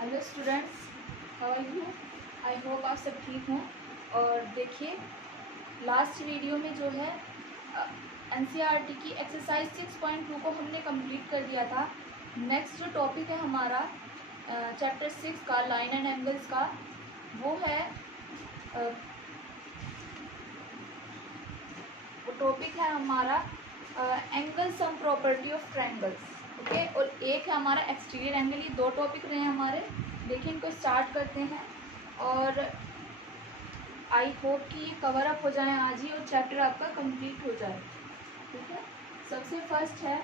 Hello students, how are you? I hope आप सब ठीक हों। और देखिए, लास्ट वीडियो में जो है एनसीईआरटी की एक्सरसाइज 6.2 को हमने कंप्लीट कर दिया था। नेक्स्ट जो टॉपिक है हमारा चैप्टर 6 का लाइन एंड एंगल्स का, वो है टॉपिक है हमारा angle sum property of triangles. Okay, और एक है हमारा एक्सटीरियर एंगल। ये दो टॉपिक रहे हैं हमारे। देखिए, इनको स्टार्ट करते हैं और आई होप कि ये कवर अप हो जाए आज ही और चैप्टर आपका कंप्लीट हो जाए। ठीक है, सबसे फर्स्ट है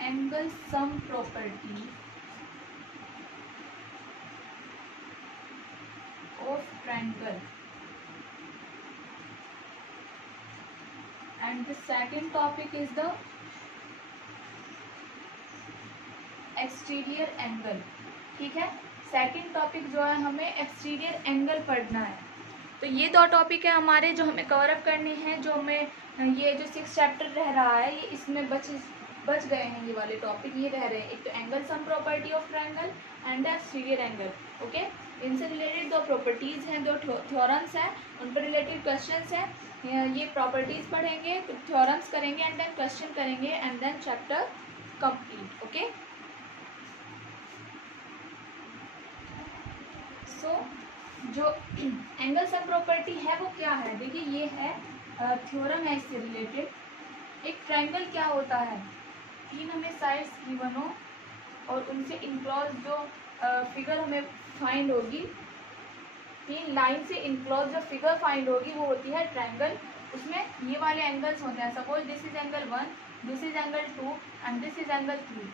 angle sum property of triangle and the second topic is the exterior angle। ठीक है, सेकंड टॉपिक जो है हमें एक्सटीरियर एंगल पढ़ना है। तो ये दो टॉपिक है हमारे जो हमें कवर अप करने हैं। जो हमें ये जो 6 चैप्टर रह रहा है, ये इसमें बच गए हैं। ये वाले टॉपिक ये रह रहे हैं, एक तो angle sum property of triangle and exterior angle. Okay, इनसे रिलेटेड दो प्रॉपर्टीज हैं, दो थ्योरम्स हैं, उन पर रिलेटेड क्वेश्चंस हैं। ये प्रॉपर्टीज पढ़ेंगे, थ्योरम्स करेंगे एंड देन क्वेश्चन करेंगे and then chapter complete. Okay, so जो एंगल सम प्रॉपर्टी है वो क्या है? देखिए, ये है थ्योरम है इससे रिलेटेड। एक ट्रायंगल क्या होता है, तीन हमें साइड्स गिवन हो और उनसे इनक्लोज जो फिगर हमें फाइंड होगी, तीन लाइन से इनक्लोज जो फिगर फाइंड होगी वो होती है ट्रायंगल। उसमें ये वाले एंगल्स होते हैं। Suppose this is angle 1, this is angle 2 and this is angle 3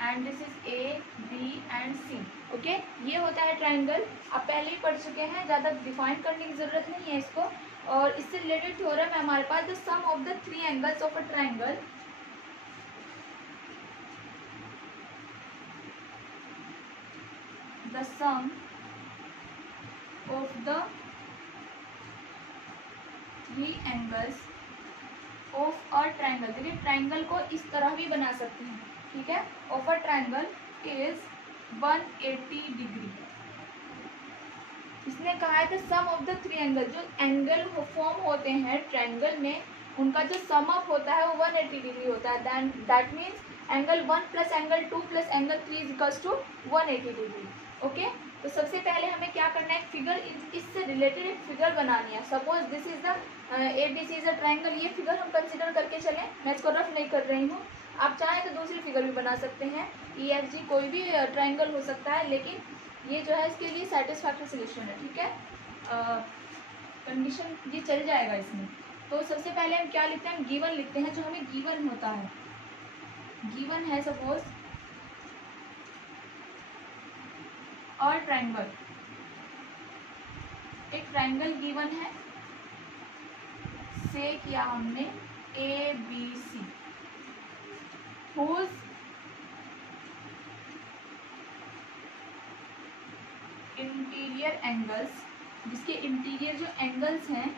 and this is A B and C. Okay, ये होता है ट्रायंगल। आप पहले ही पढ़ चुके हैं, ज़्यादा डिफाइन करने की ज़रूरत नहीं है इसको। और इससे रिलेटेड थ्योरम है हमारे पास, the sum of the three angles of a triangle the sum of the three angles of a triangle। देखिए, ट्रायंगल को इस तरह भी बना सकते हैं। ठीक है, of a triangle is 180 degree. इसने कहा है the sum of the three angle, जो एंगल फॉर्म होते हैं ट्रायंगल में, उनका जो सम अप होता है वो 180 डिग्री होता है। Then that means angle 1 plus angle 2 plus angle 3 is equals to 180 degree. Okay, तो सबसे पहले हमें क्या करना है, फिगर इससे रिलेटेड एक फिगर बनानी है। Suppose this is the this is a triangle. ये फिगर हम कंसिडर करके चलें, मैं इसको रफ नहीं कर रही हूँ। आप चाहें तो दूसरी फिगर भी बना सकते हैं, EFG कोई भी ट्रायंगल हो सकता है, लेकिन ये जो है इसके लिए सेटिस्फैक्टरी सोल्यूशन है। ठीक है, कंडीशन ये चल जाएगा इसमें। तो सबसे पहले हम क्या लिखते हैं, गिवन लिखते हैं, जो हमें गिवन होता है। गिवन है सपोज और ट्रायंगल, एक ट्रायंगल गिवन है, से किया हमने ABC, whose इंटीरियर एंगल्स, जिसके इंटीरियर जो एंगल्स हैं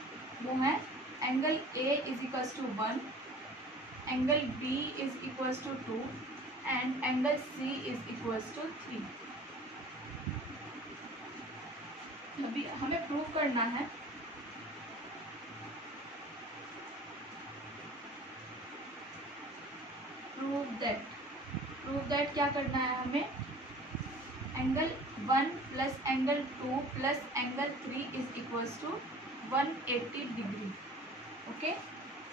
वो हैं angle A is equals to 1, angle B is equals to 2 and angle C is equals to 3। अभी हमें प्रूव करना है प्रूव दैट क्या करना है हमें, angle 1 plus angle 2 plus angle 3 is equals to 180 degree. Okay,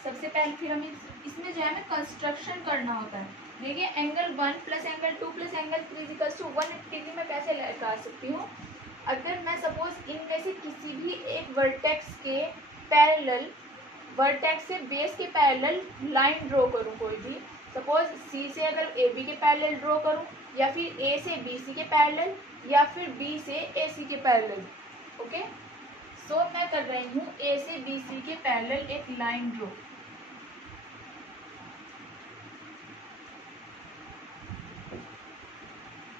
सबसे पहले फिर हमें इसमें जो है हमें कंस्ट्रक्शन करना होता है। देखिए, angle 1 plus angle 2 plus angle 3 is equals to 180 degree में कैसे लगा सकती हूँ, अगर मैं सपोज इनमें से किसी भी एक वर्टेक्स के पैरेलल, वर्टेक्स से बेस के पैरेलल लाइन ड्रॉ करूँ, कोई भी सपोज C से अगर AB के पैरेलल ड्रॉ करूँ, या फिर A से BC के पैरेलल, या फिर B से AC के पैरेलल। ओके, सो मैं कर रही हूँ A से BC के पैरेलल एक line draw.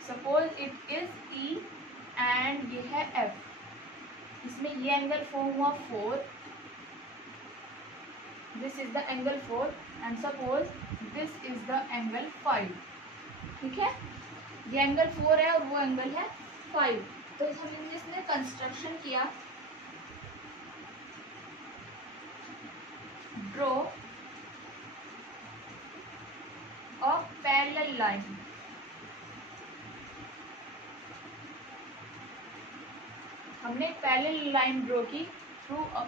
Suppose it is E and ये है F। इसमें ये एंगल फॉर्म हुआ 4, this is the angle 4 and suppose this is the angle 5। ठीक है, ये एंगल 4 है और वो एंगल है 5। तो हमने इसने कंस्ट्रक्शन किया, ड्रॉ अ पैरेलल लाइन, हमने पैरेलल लाइन ड्रॉ की through a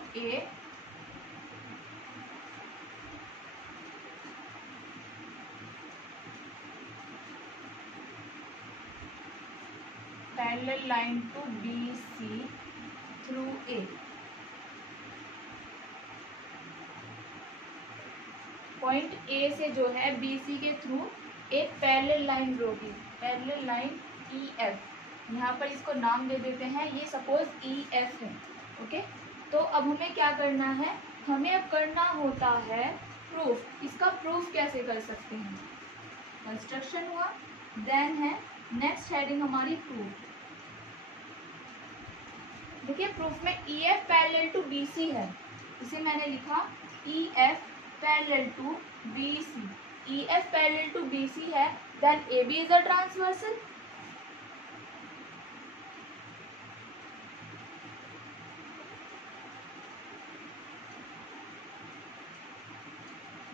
parallel line to BC through A। Point A से जो है BC के थ्रू एक पैरेलल लाइन ड्रॉ की, पैरेलल लाइन EF, यहाँ पर इसको नाम दे देते हैं, ये सपोज EF है। ओके, तो अब हमें क्या करना है, हमें अब करना होता है प्रूफ। इसका प्रूफ कैसे कर सकते हैं, कंस्ट्रक्शन हुआ, देन है नेक्स्ट हेडिंग हमारी प्रूफ। देखिए प्रूफ में EF पैरेलल टू BC है, इसे मैंने लिखा EF parallel to BC, EF parallel to BC है, then AB is a transversal.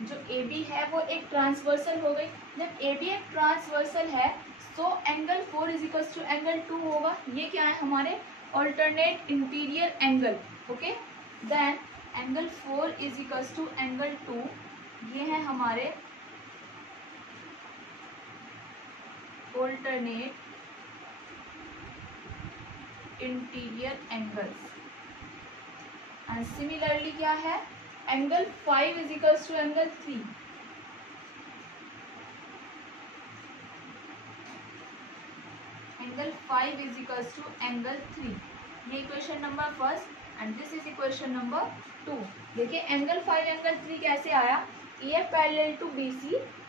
जो AB है वो एक ट्रांसवर्सल हो गई। जब AB एक ट्रांसवर्सल है तो angle 4 is equal to angle 2 होगा। ये क्या है, हमारे alternate interior angle. Okay, then angle 4 is equal to angle 2, ये है हमारे alternate interior angles. And similarly क्या है, angle 5 is equal to angle 3। Angle 5 is equal to angle 3, ये equation number first and this is equation number 2। देखिए angle 5 angle 3 कैसे आया, EF parallel to BC,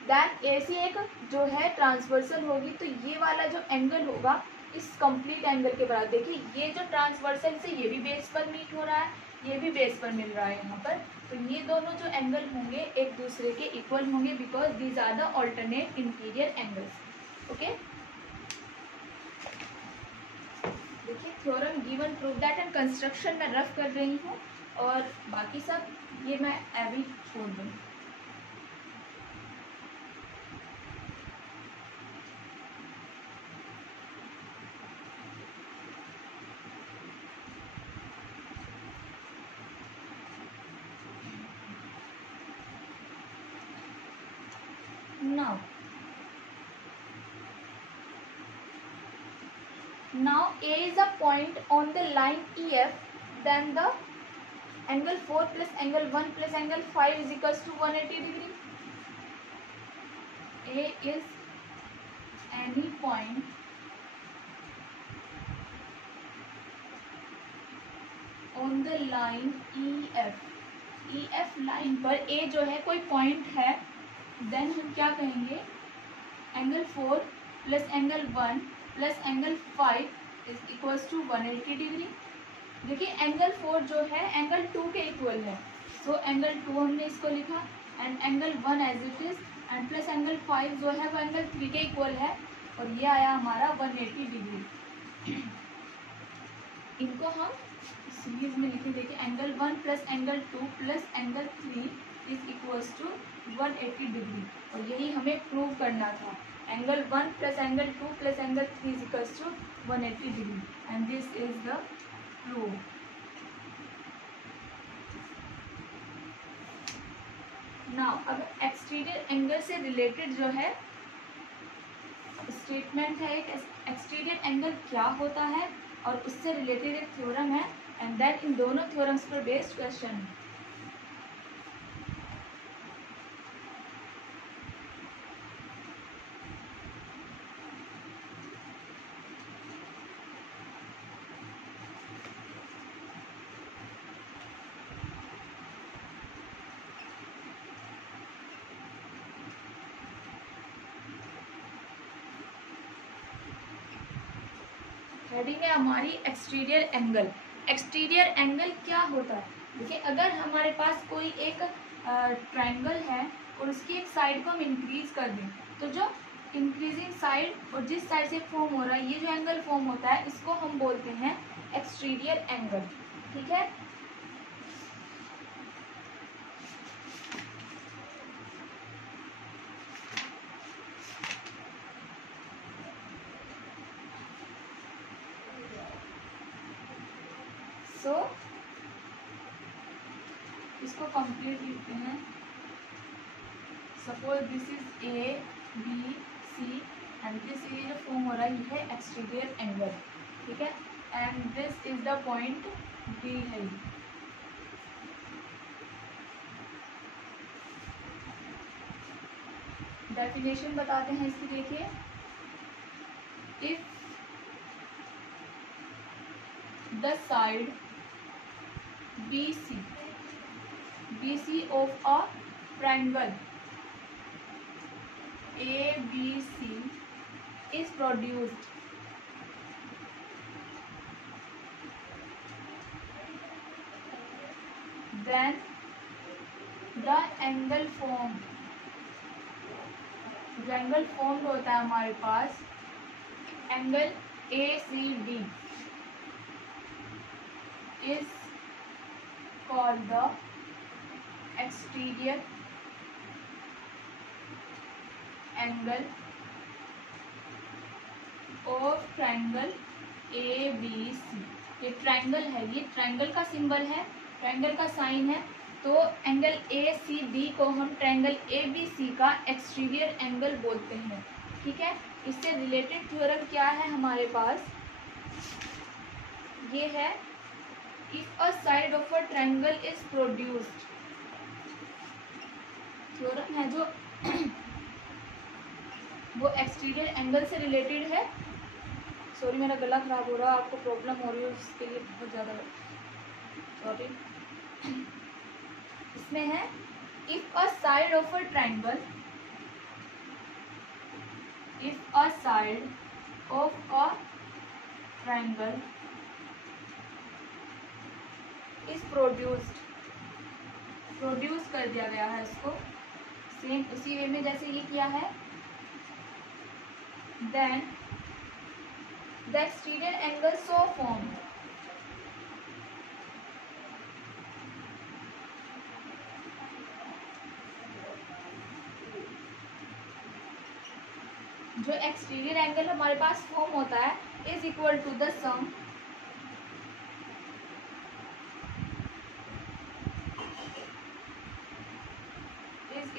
then AC एक जो है transversal होगी, तो ये वाला जो एंगल होगा इस कंप्लीट एंगल के बराबर। देखिए ये जो ट्रांसवर्सल से ये भी बेस पर मीट हो रहा है, ये भी बेस पर मिल रहा है यहाँ पर, तो ये दोनों जो एंगल होंगे एक दूसरे के इक्वल होंगे because these are the alternate interior angles. Okay, देखिए theorem given proof that and construction मैं रफ कर रही हूँ और बाकी सब ये मैं अभी छोड़ दूँ। Now A is a point on the line EF, then the angle 4 plus angle 1 plus angle 5 is equals to 180 degree. A is any point on the line EF, EF line पर A जो है कोई point है, then हम क्या कहेंगे, angle 4 plus angle 1 plus angle 5 is equals to 180 degree. देखिए angle 4 जो है एंगल 2 के इक्वल है, तो एंगल 2 हमने इसको लिखा and angle 1 as it is and plus angle 5 जो है वो एंगल 3 के इक्वल है और ये आया हमारा 180 डिग्री। इनको हम सीरीज में लिखे, देखिए angle 1 plus angle 2 plus angle 3 is equals to 180 degree और यही हमें प्रूव करना था। Angle 1 plus angle 2 plus angle 3 is equals to 180 degree and this is the prove. Now अब एक्सटीरियर एंगल से रिलेटेड जो है स्टेटमेंट है, एक एक्सटीरियर एंगल क्या होता है और उससे रिलेटेड एक थ्योरम है एंड देन इन दोनों थ्योरम्स पर बेस्ड क्वेश्चन है। हेडिंग है हमारी एक्सटीरियर एंगल। एक्सटीरियर एंगल क्या होता है, देखिए अगर हमारे पास कोई एक ट्रायंगल है और उसकी एक साइड को हम इंक्रीज कर दें तो जो इंक्रीजिंग साइड और जिस साइड से फॉर्म हो रहा है, ये जो एंगल फॉर्म होता है इसको हम बोलते हैं एक्सटीरियर एंगल। ठीक है, सो इसको कंप्लीट लिखते हैं। Suppose this is A B C and this ये जो फॉर्म हो रहा है ये है एक्सटीरियर एंगल। ठीक है, and this is the point B है। डेफिनेशन बताते हैं इसकी, देखिए, if the side BC of a triangle ABC is produced, then the angle formed, जो एंगल फॉर्म्ड होता है हमारे पास angle ACD is called the exterior angle of triangle ABC। ये ट्रायंगल है, ये ट्रायंगल का सिंबल है, ट्रायंगल का साइन है, तो एंगल ACD को हम ट्रायंगल ABC का एक्सटीरियर एंगल बोलते हैं। ठीक है, इससे रिलेटेड थ्योरम क्या है हमारे पास, ये है if a side of a triangle is produced, theorem है जो वो एक्सटीरियर एंगल से रिलेटेड है। सॉरी मेरा गला खराब हो रहा है, आपको प्रॉब्लम हो रही है उसके लिए बहुत ज़्यादा सॉरी। इसमें है if a side of a triangle, if a side of a triangle is produced, produce कर दिया गया है इसको सेम उसी वे में जैसे ये किया है, then the exterior angle so form, जो एक्सटीरियर एंगल हमारे पास फॉर्म होता है is equal to the sum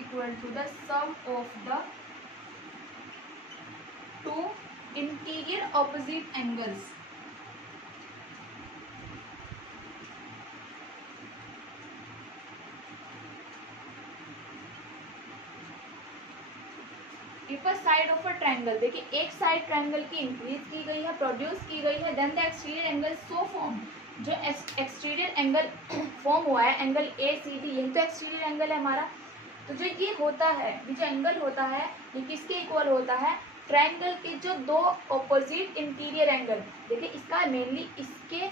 equal to the sum of the two interior opposite angles। If a side of a triangle, देखिए एक साइड ट्रायंगल की increase की गई है, प्रोड्यूस की गई है, then the exterior angle so form, जो एक्सटीरियर एंगल फॉर्म हुआ है एंगल ACD, यही तो एक्सटीरियर एंगल है हमारा। तो जो ये होता है, ये जो एंगल होता है ये किसके इक्वल होता है, ट्रायंगल के जो दो ऑपोजिट इंटीरियर एंगल, देखिए इसका मेनली इसके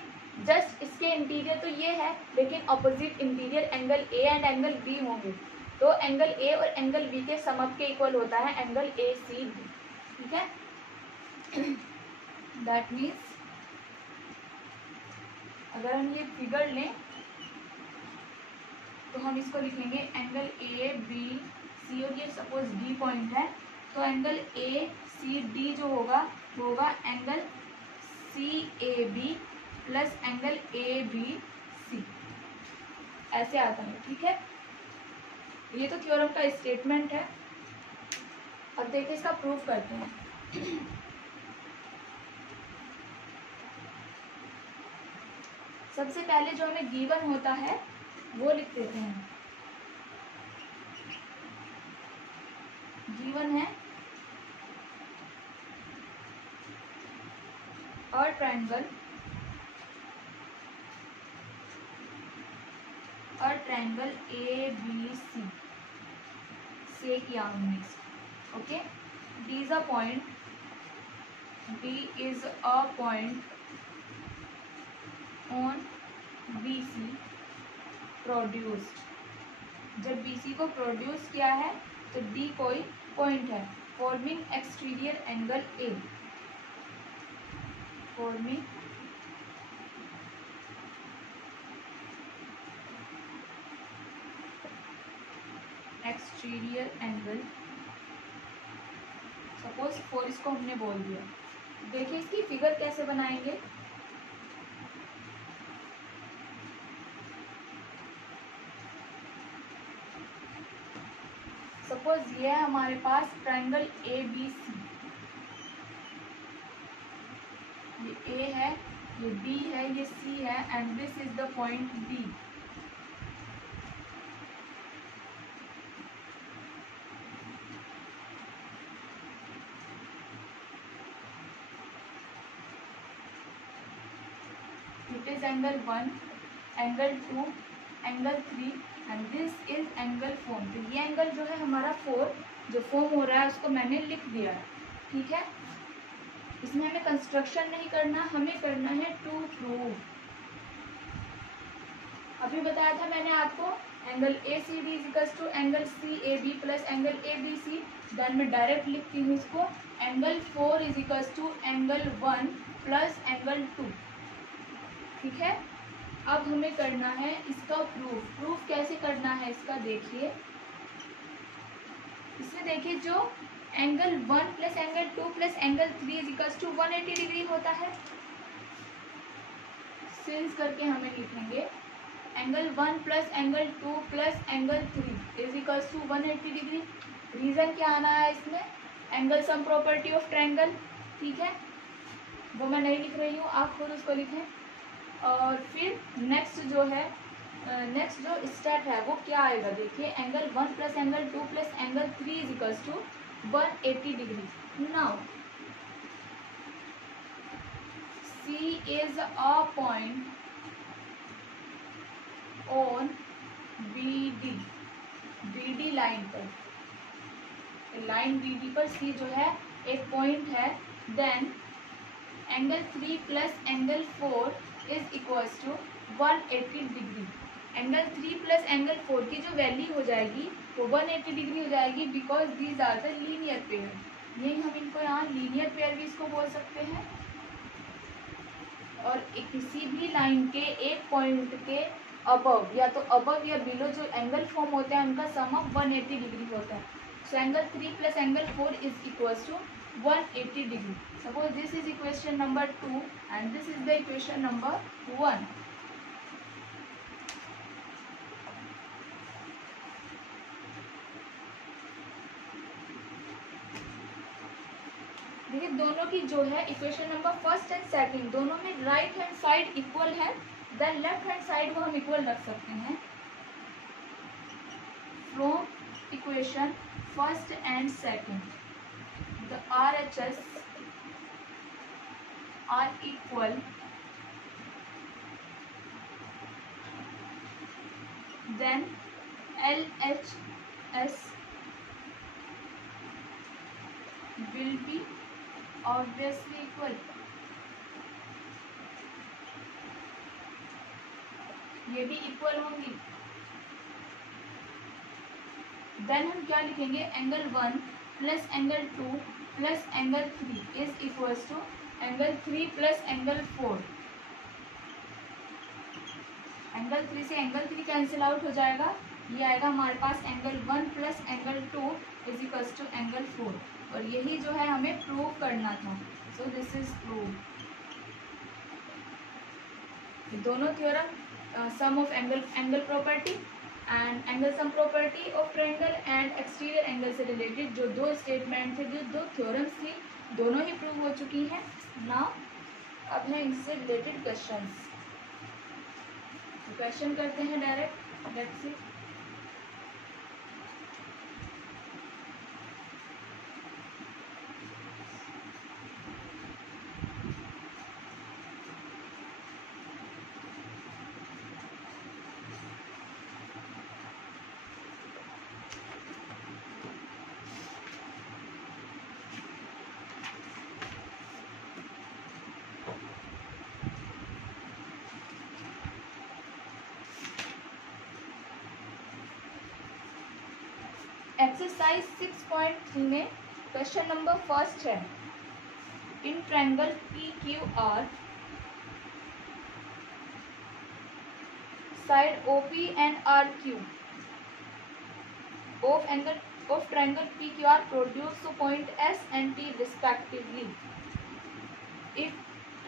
जस्ट इसके इंटीरियर तो ये है, लेकिन opposite interior angle A and angle B होंगे, तो एंगल A और एंगल B के सम के इक्वल होता है एंगल ACB। ठीक है, दैट मीन्स अगर हम ये फिगर लें तो हम इसको लिखेंगे एंगल ABC और ये सपोज D पॉइंट है, तो एंगल ACD जो होगा वो होगा angle CAB plus angle ABC, ऐसे आता है। ठीक है, ये तो थ्योरम का स्टेटमेंट है। अब देखिए इसका प्रूफ करते हैं। सबसे पहले जो हमें गिवन होता है वो लिख देते हैं। गिवन है और ट्रायंगल ABC से किया हमने, okay. D is a point, D is a point on BC produced, जब BC को प्रोड्यूस किया है तो D कोई पॉइंट है, forming exterior angle A, forming exterior angle, suppose 4 इसको हमने बोल दिया। देखिए इसकी फिगर कैसे बनाएंगे। सपोज ये है हमारे पास ट्रायंगल ABC, ये A है, ये B है, ये C है, and this is the point D। It is angle 1, angle 2, angle 3 and this is angle form. तो ये एंगल जो है हमारा 4 जो फॉर्म हो रहा है उसको मैंने लिख दिया है, ठीक है। इसमें हमें कंस्ट्रक्शन नहीं करना, हमें करना है टू प्रूव। अभी बताया था मैंने आपको angle ACD equals to angle CAB plus angle ABC। Then मैं डायरेक्ट लिखती हूँ इसको, angle 4 is equals to angle 1 plus angle 2, ठीक है। अब हमें करना है इसका प्रूफ। प्रूफ कैसे करना है इसका देखिए। इसमें देखिए जो angle 1 plus angle 2 plus angle 3 is equals to 180 degree होता है। सिंस करके हमें लिखेंगे angle 1 plus angle 2 plus angle 3 is equals to 180 degree. Reason क्या आना है इसमें, angle sum property of triangle, ठीक है। वो मैं नहीं लिख रही हूँ, आप खुद उसको लिखें। और फिर नेक्स्ट जो है, नेक्स्ट जो स्टेप है वो क्या आएगा देखिए, angle 1 plus angle 2 plus angle 3 is equals to 180 degree. Now C is a point on BD line पर, लाइन BD पर C जो है एक पॉइंट है। Then angle 3 plus angle 4 is equals to 180 degree. Angle 3 plus angle 4 की जो value हो जाएगी वो 180 डिग्री हो जाएगी, because these are the linear pair. यही हम इनको यहाँ लीनियर पेयर भी इसको बोल सकते हैं। और किसी भी लाइन के एक पॉइंट के अबव या तो अबव या बिलो जो एंगल फॉर्म होते हैं उनका सम ऑफ 180 डिग्री होता है। So angle 3 plus angle 4 is equals to 180 degree. Suppose this is equation number 2 and this is the equation number 1। देखिए दोनों की जो है equation number first and second दोनों में राइट हैंड साइड इक्वल है, देन लेफ्ट हैंड साइड को हम इक्वल रख सकते हैं। From equation first and second the RHS are equal, then LHS will be obviously equal। ये भी इक्वल होंगी। देन हम क्या लिखेंगे, angle 1 plus angle 2 plus angle 3 is equals to angle 3 plus angle 4। Angle 3 से एंगल 3 कैंसिल आउट हो जाएगा, ये आएगा हमारे पास angle 1 plus angle 2 is equals to angle 4। और यही जो है हमें प्रूव करना था। So this is prove. दोनों theorem sum of angle property and angle sum property of triangle and exterior angle से रिलेटेड जो दो स्टेटमेंट थे, जो दो थ्योरम्स थी, दोनों ही प्रूव हो चुकी हैं। नाउ अब है इनसे रिलेटेड क्वेश्चंस। क्वेश्चन करते हैं डायरेक्ट, लेट्स सी। एक्सरसाइज 6.3 में क्वेश्चन नंबर फर्स्ट है, in triangle P Q R side OP and RQ of triangle PQR produce point S and T respectively. If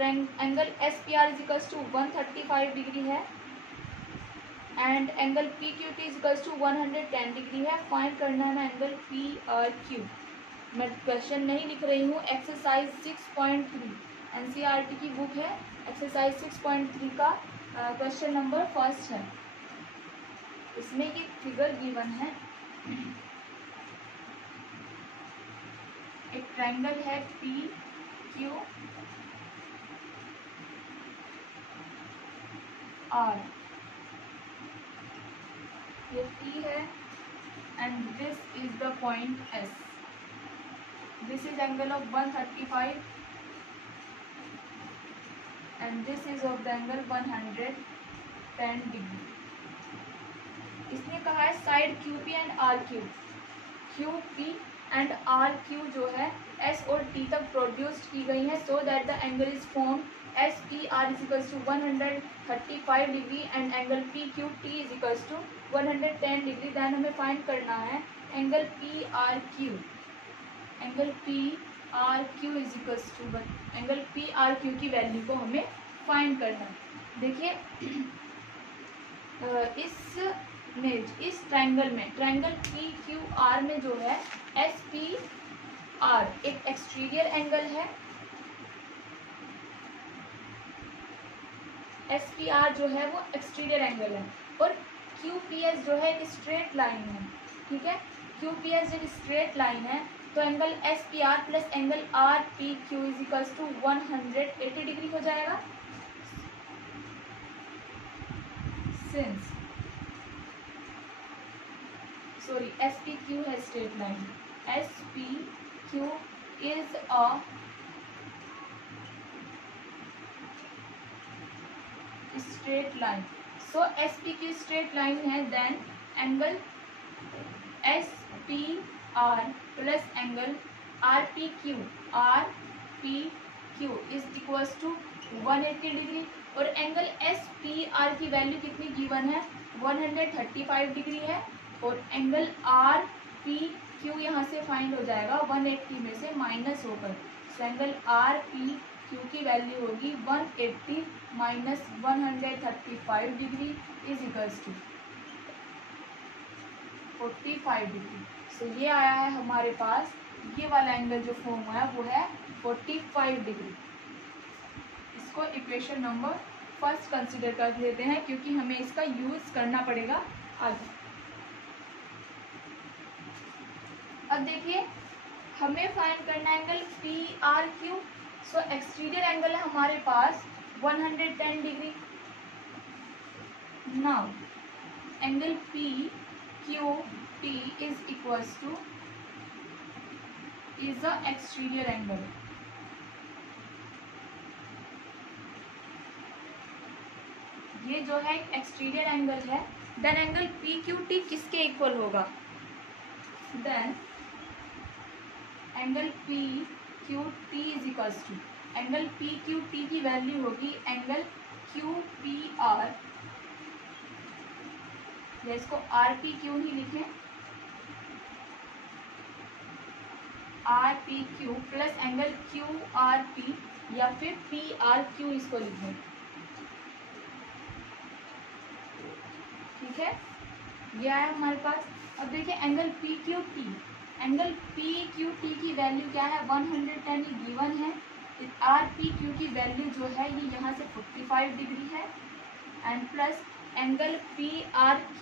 angle SPR is equals to 135 degree है and angle PQT is equals to 110 degree है, find करना है ना angle PRQ। मैं question नहीं लिख रही हूँ, एक्सरसाइज 6.3 NCERT की बुक है, एक्सरसाइज 6.3 का क्वेश्चन नंबर फर्स्ट है। इसमें ये फिगर गिवन है, एक ट्रायंगल है पी क्यू आर, ये P है and this is the point S, this is angle of 135 and this is of the angle 110 degree. इसने कहा है side QP and RQ, QP and RQ जो है S और T तक प्रोड्यूस्ड की गई है, so that the angle is form SPR is equals to 135 degree and angle PQT is equals to 110 degree. Then हमें फाइंड करना है angle PRQ, angle PRQ is equals to angle PRQ की value को हमें find करना है। देखिए इस ट्रायंगल में, ट्रायंगल PQR में जो है SPR एक एक्सटीरियर एंगल है, SPR जो है वो एक्सटीरियर एंगल है, और QPS जो है एक स्ट्रेट लाइन है। ठीक है, QPS जब स्ट्रेट लाइन है तो angle SPR plus angle RPQ is equals to 180 degree हो जाएगा। सिंस सॉरी SPQ है straight line, SPQ is a straight line, so SPQ straight line है, then angle SPR plus angle RPQ is equals to 180 degree, और angle SPR की value कितनी given है, 135 degree है, और एंगल RPQ यहाँ से फाइंड हो जाएगा 180 में से माइनस होकर, सो एंगल RPQ की वैल्यू होगी 180 minus 135 degree is equals to 45 degree. So ये आया है हमारे पास, ये वाला एंगल जो फॉर्म हुआ है वो है 45 डिग्री। इसको इक्वेशन नंबर फर्स्ट कंसीडर कर लेते हैं क्योंकि हमें इसका यूज करना पड़ेगा आगे। अब देखिए हमें फाइंड करना angle PRQ, so exterior angle है हमारे पास 110 डिग्री। Now angle PQT is equals to is the exterior angle, ये जो है एक्सटीरियर एंगल है, देन एंगल PQT किसके इक्वल होगा, then angle PQT is equals to, angle PQT की वैल्यू होगी एंगल QPR, या इसको RPQ ही लिखें, RPQ प्लस एंगल QRP या फिर PRQ इसको लिखें। ठीक है, ये आया हमारे पास। अब देखिए एंगल PQT, एंगल PQT की वैल्यू क्या है, 110 गिवन है, RPQ की वैल्यू जो है ये यहाँ से 45 डिग्री है, एंड प्लस एंगल PRQ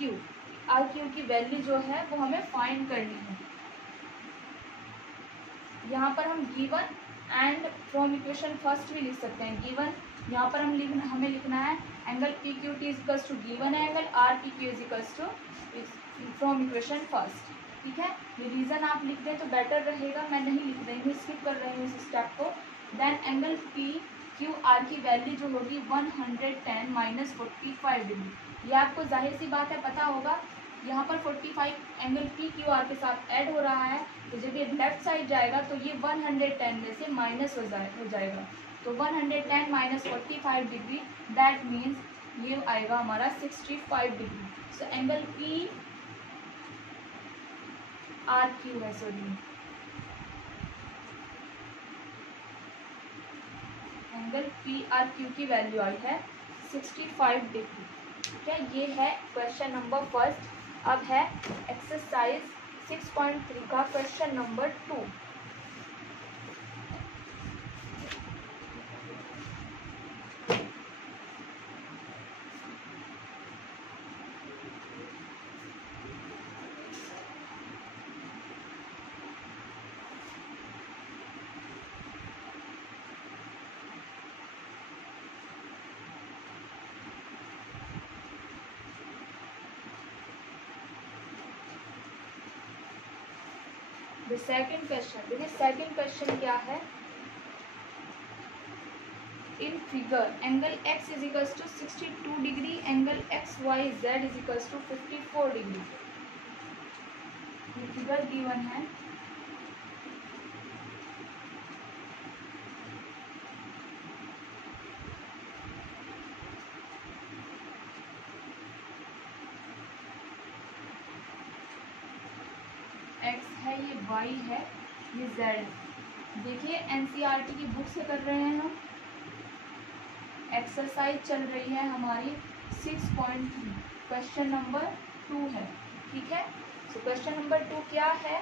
की वैल्यू जो है वो हमें फाइंड करनी है। यहाँ पर हम given and from equation first भी लिख सकते हैं। गिवन यहाँ पर हमें लिखना है angle PQT is equals to given है, angle RPQ is equals to from equation first. ठीक है, ये रीजन आप लिख दें तो बेटर रहेगा, मैं नहीं लिख रही हूँ, स्किप कर रही हूँ इस स्टेप को। देन एंगल PQR की वैल्यू जो होगी 110 माइनस 45 डिग्री, ये आपको जाहिर सी बात है पता होगा यहाँ पर 45 एंगल पी क्यू आर के साथ ऐड हो रहा है, तो जब ये लेफ्ट साइड जाएगा तो ये 110 में से माइनस हो जाएगा। तो 110 माइनस 45 डिग्री, दैट मीन्स ये आएगा हमारा 65 degree. So angle P R Q है, sorry angle P R Q की वैल्यू आई है 65 डिग्री। ठीक है, ये है क्वेश्चन नंबर फर्स्ट। अब है एक्सरसाइज 6.3 का question number 2। The second question, देखिए सेकंड क्वेश्चन क्या है। In figure angle x is equals to 62 degree, angle X Y Z is equals to 54 degree. ये फिगर गिवन है। x है, ये y है, ये z है। देखिए एनसीईआरटी की बुक से कर रहे हैं हम। एक्सरसाइज चल रही है हमारी 6.3, क्वेश्चन नंबर 2 है। ठीक है, सो क्वेश्चन नंबर 2 क्या है।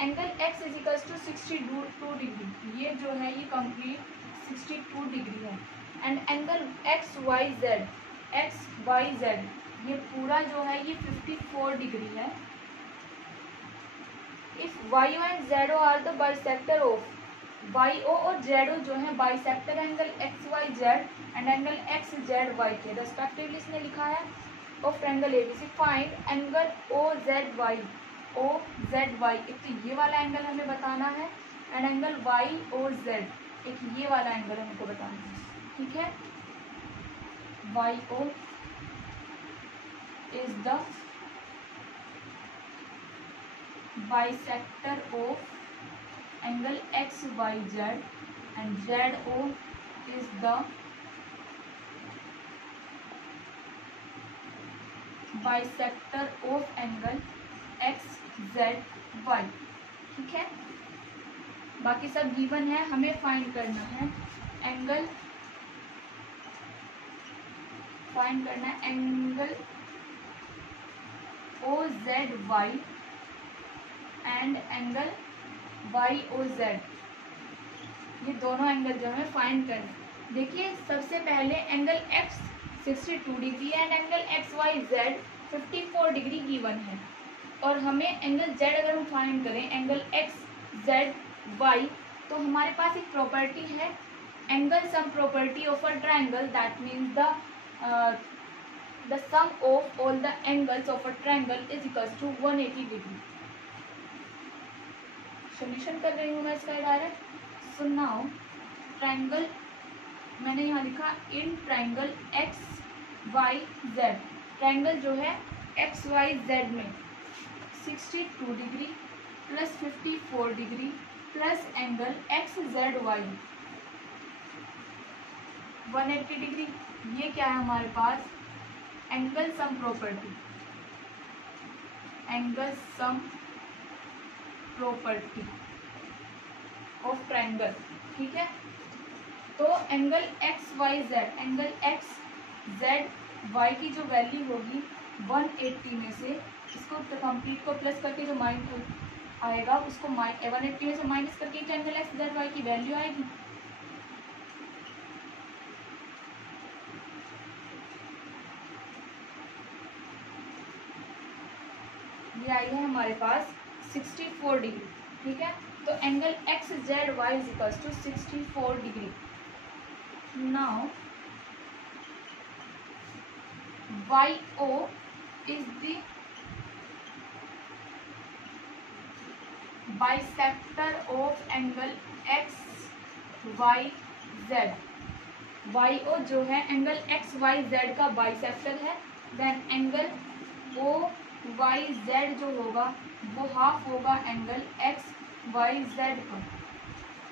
Angle x is equals to 62 degree, ये जो है ये कंप्लीट 62 डिग्री है। And angle X Y Z ये पूरा जो है ये 54 डिग्री है। If YO and ZO are the bisector of, YO और ZO जो है bisector angle XYZ and angle XZY के रेस्पेक्टिवली इसने लिखा है of triangle ABC। Find angle OZY, एक तो ये वाला एंगल हमें बताना है, एंड एंगल YOZ, एक ये वाला एंगल हमको बताना है। ठीक है, YO is the bisector of angle XYZ and ZO is the bisector of angle XZY। ठीक है, बाकी सब गिवन है, हमें फाइंड करना है angle OZY and angle YOZ, ये दोनों एंगल जो है फाइंड करना। देखिए सबसे पहले angle x 62 degree and angle XYZ 54 degree given है, और हमें एंगल Z अगर हम फाइंड करें एंगल XZY, तो हमारे पास एक प्रॉपर्टी है angle sum property of a triangle, that means the sum of all the angles of a triangle is equals to 180 degree. Solution कर रही हूँ मैं इसका डायरेक्ट। सो नाउ ट्रायंगल, मैंने यहाँ लिखा इन ट्रायंगल XYZ, ट्रायंगल जो है XYZ में 62 degree plus 54 degree plus angle XZY 180 degree. ये क्या है हमारे पास, angle sum property, angle sum property of triangle. ठीक है, तो एंगल XYZ, एंगल XZY की जो वैल्यू होगी 180 में से, इसको कंप्लीट को प्लस करके जो माइनस आएगा उसको 180 में से माइनस करके एंगल XZY की वैल्यू आएगी। ये आई है हमारे पास 64 डिग्री। ठीक है, तो angle XZY is equals to 64 degree. Now YO is the bisector of angle XYZ। YO जो है एंगल XYZ का बाइसेक्टर है, then angle OZ Y Z जो होगा वो हाफ होगा एंगल एक्स वाई जेड का।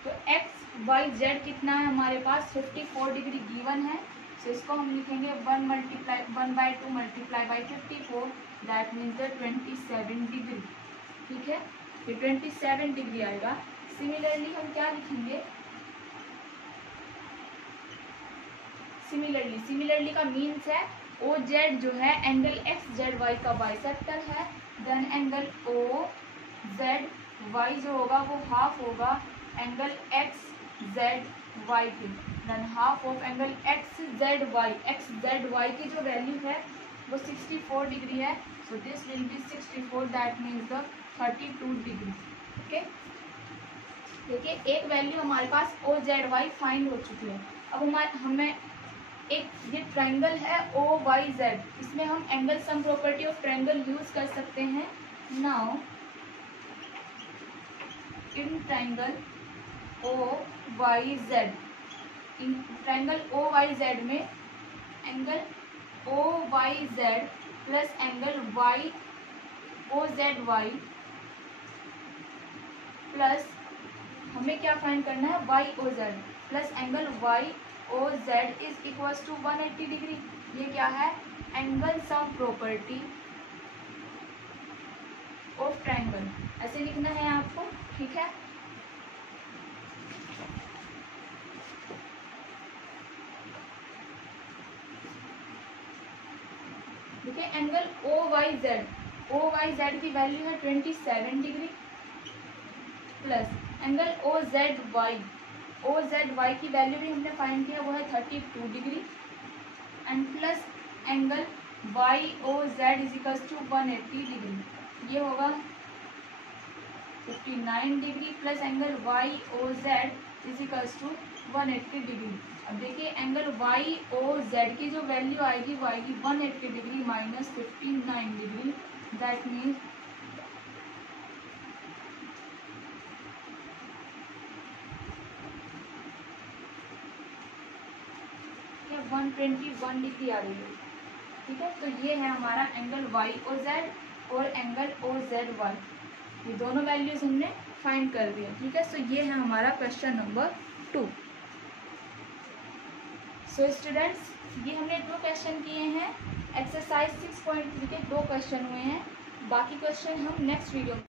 तो एक्स वाई जेड कितना है हमारे पास 54 डिग्री गिवन है। तो इसको हम लिखेंगे 1/2 multiply by 54, that means the 27 degree. ठीक है, ये 27 डिग्री आएगा। सिमिलरली हम क्या लिखेंगे, सिमिलरली का मीन्स है ओ जेड जो है एंगल एक्स जेड वाई का बाइसेक्टर है, then angle O Z Y जो होगा वो हाफ होगा एंगल एक्स जेड वाई की, then half of angle X Z Y की जो वैल्यू है वो 64 डिग्री है। So this will be 64, that means the 32 degree. Okay, देखिए एक वैल्यू हमारे पास ओ जेड वाई फाइंड हो चुकी है। अब हमें एक ये ट्रायंगल है ओ वाई जेड, इसमें हम angle sum property of triangle use कर सकते हैं। Now in triangle O Y Z, in triangle O Y Z में angle O Y Z plus angle Y O Z Y plus हमें क्या find करना है Y O Z plus angle Y O Z is equal to 180 degree. ये क्या है, angle sum property of triangle, ऐसे लिखना है आपको। ठीक है, देखिए एंगल ओ वाई जेड की वैल्यू है 27 degree plus angle O Z Y की वैल्यू भी हमने फाइंड किया वो है 32 degree and plus angle Y O Z is equal to 180 degree, ये होगा 59 degree plus angle Y O Z is equal to 180 degree. अब देखिए एंगल वाई ओ जेड की जो वैल्यू आएगी वो आएगी 180 degree minus 59 degree, that means 121 degree आ रही है। ठीक है, तो ये है हमारा एंगल वाई ओ जेड और एंगल ओ जेड वाई, ये दोनों वैल्यूज हमने फाइंड कर दिया। ठीक है, सो ये है हमारा क्वेश्चन नंबर 2। सो स्टूडेंट्स, ये हमने 2 क्वेश्चन किए हैं। एक्सरसाइज 6.3 के 2 क्वेश्चन हुए हैं, बाकी क्वेश्चन हम नेक्स्ट वीडियो